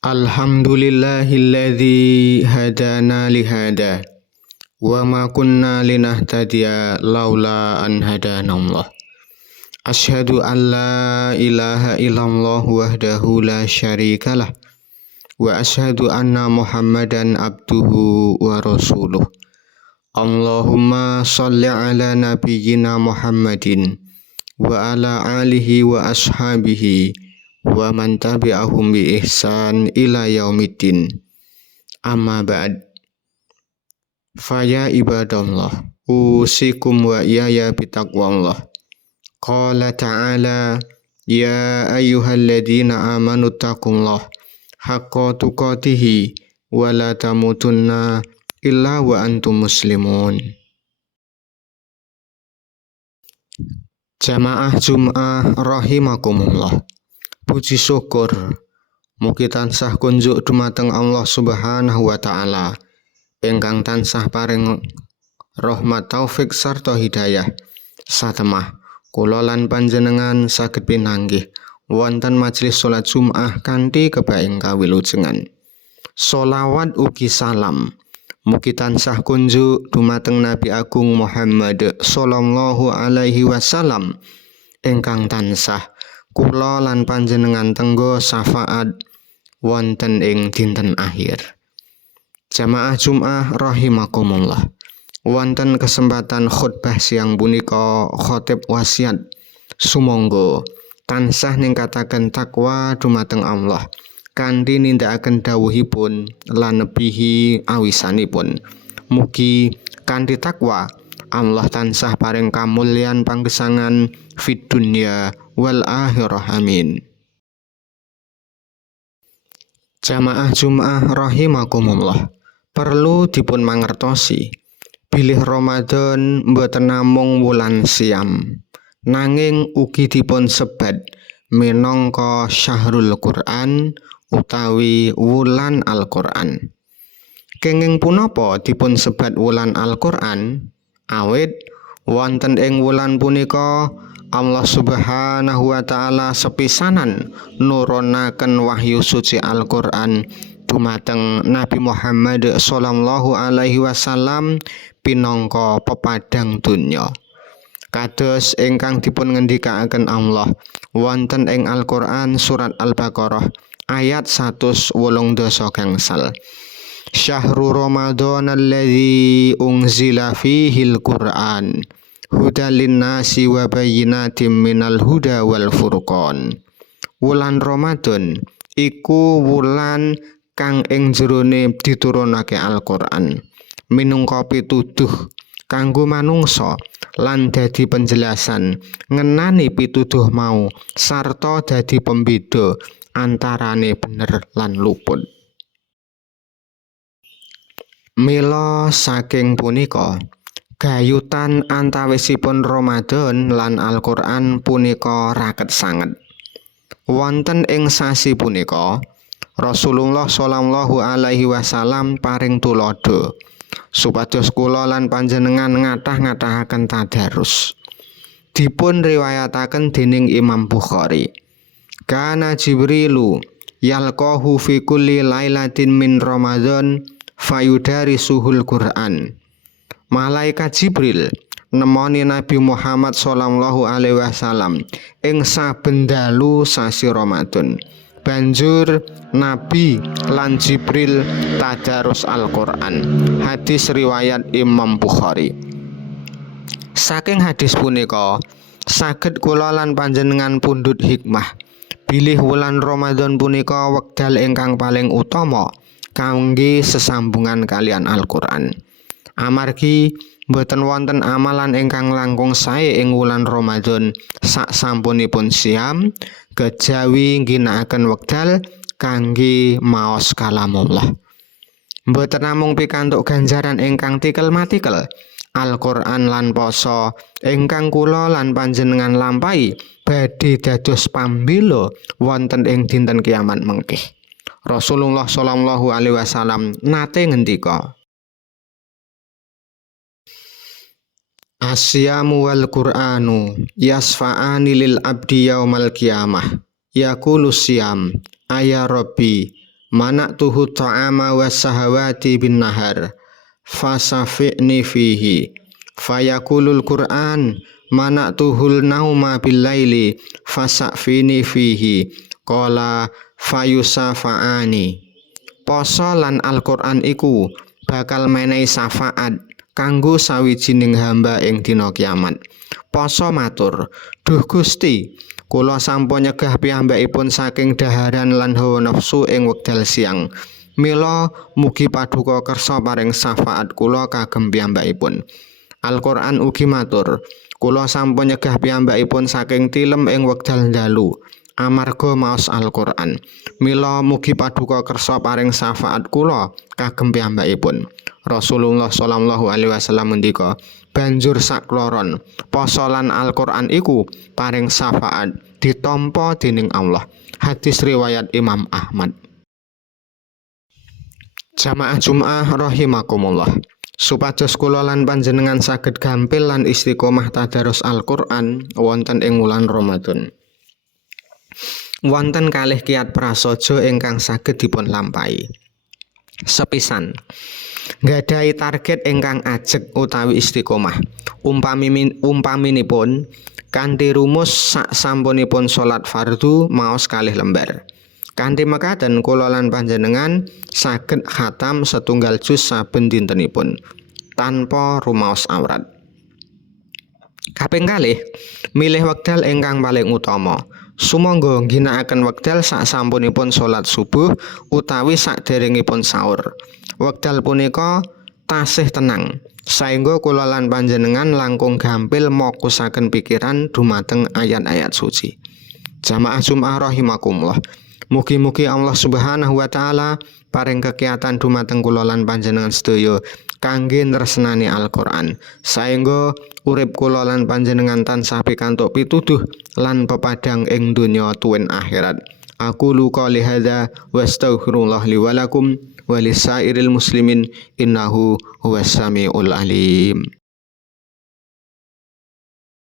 Alhamdulillahilladzi hadana lihada wa ma kunna linahtadiya laula an hadanallah. Asyhadu an la ilaha illallah wahdahu la syarikalah wa asyhadu anna Muhammadan abduhu wa rasuluh. Allahumma shalli ala nabiyyina Muhammadin wa ala alihi wa ashabihi wa man tabi'ahum bi ihsan ila yaumiddin. Amma ba'd. Faya ibadallah, usikum wa iyaya bitaqwallah. Qala ta'ala, ya ayyuhalladzina amanu taqullah haqqa tuqatih wa la tamutunna illa wa antum muslimun. Jamaah Jum'ah rahimakumullah. Puji syukur mugi tansah kunjuk dumateng Allah Subhanahu wa taala ingkang tansah paring rahmat taufik sarta hidayah satemah kula lan panjenengan saged pinanggih wonten majelis salat Jumat kanthi kebaing kawilujengan. Sholawat ugi salam mugi tansah kunjuk dumateng Nabi Agung Muhammad sallallahu alaihi wasallam ingkang tansah kula lan panjenengan tenggo syafaat wonten ing dinten akhir. Jamaah Jum'ah rahimakumullah. Wonten kesempatan khutbah siang punika khatib wasiat sumangga tansah ningkataken takwa dumateng Allah kanthi nindakaken dawuhipun lan nebihi awisanipun. Mugi kanthi takwa Allah tansah paring kamulyan panggesangan fid dunya wal akhirah, amin. Jamaah Jum'ah rahimakumullah. Perlu dipun mangertosi bilih Ramadan mboten namung wulan siam, nanging ugi dipun sebat minangka syahrul Quran utawi wulan Al-Qur'an. Kenging punapa dipun sebat wulan Al-Qur'an? Awit wonten ing wulan punika Allah Subhanahu wa taala sepisanan nurunaken wahyu suci Al-Qur'an dumateng Nabi Muhammad sallallahu alaihi wasallam pinangka pepadang donya. Kados ingkang dipun ngendikaken Allah wonten ing Al-Qur'an surat Al-Baqarah ayat 180 gangsal. Syahrul Ramadan alladzi unzila fihil Qur'an hudal linnasi wa bayyinatin minal huda wal furqan. Wulan Ramadan iku wulan kang ing jerone diturunake Al-Qur'an minangka pituduh kanggo manungsa lan dadi penjelasan ngenani pituduh mau sarta dadi pembeda antarane bener lan luput. Mila saking punika gayutan antawisipun Ramadan lan Al-Qur'an punika raket sanget. Wonten ing sasi punika Rasulullah sallallahu alaihi wasallam paring tulodo supados kula lan panjenengan ngathah-ngathahaken tadarus. Dipun riwayataken dening Imam Bukhari. Kana Jibrilu yalqahu fi kulli lailatin min Ramadan fayudarisuhul Qur'an. Malaikat Jibril nemoni Nabi Muhammad sallallahu alaihi wasallam ing saben dalu sasi Ramadan. Banjur Nabi lan Jibril tadarus Al-Qur'an. Hadis riwayat Imam Bukhari. Saking hadis punika saged kula lan panjenengan pundhut hikmah bilih wulan Ramadan punika wekdal ingkang paling utama kangge sesambungan kalian Al-Qur'an. Amargi boten wonten amalan ingkang langkung sae ing wulan Ramadan sak sampunipun siam kejawi ngginakaken wekdal kangge maos kalamullah. Boten namung pikantuk ganjaran ingkang tikel-matikel, Al-Qur'an lan poso ingkang kula lan panjenengan lampahi badhe dados pambela wonten ing dinten kiamat mengkih. Rasulullah sallallahu alaihi wasallam nate ngendika, Asyamu wal Qur'anu yasfa'ani lil abdi yaumal qiyamah. Yaqulu siyam aya rabbi mana'tuhu ta'ama was-sahawati bin nahar fasafi'ni fihi fayakulul Qur'an mana'tuhul nauma bil laili fasafini fihi qala fayusafa'ani. Poso lan Al-Qur'an iku bakal menehi syafaat kanggo sawijining hamba ing dina kiamat. Poso matur, "Duh Gusti, kula sampun nyegah piyambakipun saking daharan lan hawa nafsu ing wekdal siang. Mila mugi paduka kersa paring syafaat kula kagem piyambakipun." Al-Qur'an ugi matur, "Kula sampun nyegah piyambakipun saking tilem ing wekdal dalu." Amarga maos Al-Qur'an, mila mugi paduka kersa paring syafaat kula kagem piyambakipun. Rasulullah sallallahu alaihi wasallam ngendika, banjur sakloron poso lan Al-Qur'an iku paring syafaat ditampa dening Allah. Hadis riwayat Imam Ahmad. Jamaah Jumat rahimakumullah. Supados kula lan panjenengan saged gampil lan istiqomah tadarus Al-Qur'an wonten ing wulan Ramadan. Wonten kalih kiat prasaja ingkang saged dipun lampahi. Sepisan, nggadahi target ingkang ajeg utawi istiqomah. Umpaminipun kanthi rumus sak sampunipun salat fardu maos kalih lembar. Kanthi mekaten kula lan panjenengan saged khatam setunggal juz saben dintenipun tanpa rumaos awrat. Kaping kalih, milih wekdal ingkang paling utama. Sumangga ngginakaken wekdal sak sampunipun salat subuh utawi sakderengipun sahur. Wekdal punika tasih tenang, saengga kula lan panjenengan langkung gampil mokusaken pikiran dumateng ayat-ayat suci. Jamaah Jumat rahimakumullah. Mugi-mugi Allah Subhanahu wa taala paring kekiatan dumateng kula lan panjenengan sedaya kangge tresnani Al-Qur'an, saengga urip kula lan panjenengan tansah pikantuk pituduh lan pepadang ing donya tuwin akhirat. Aku qouli hadza wa astaghfirullah li wa lakum wa lisairil muslimin innahu huwas samiul alim.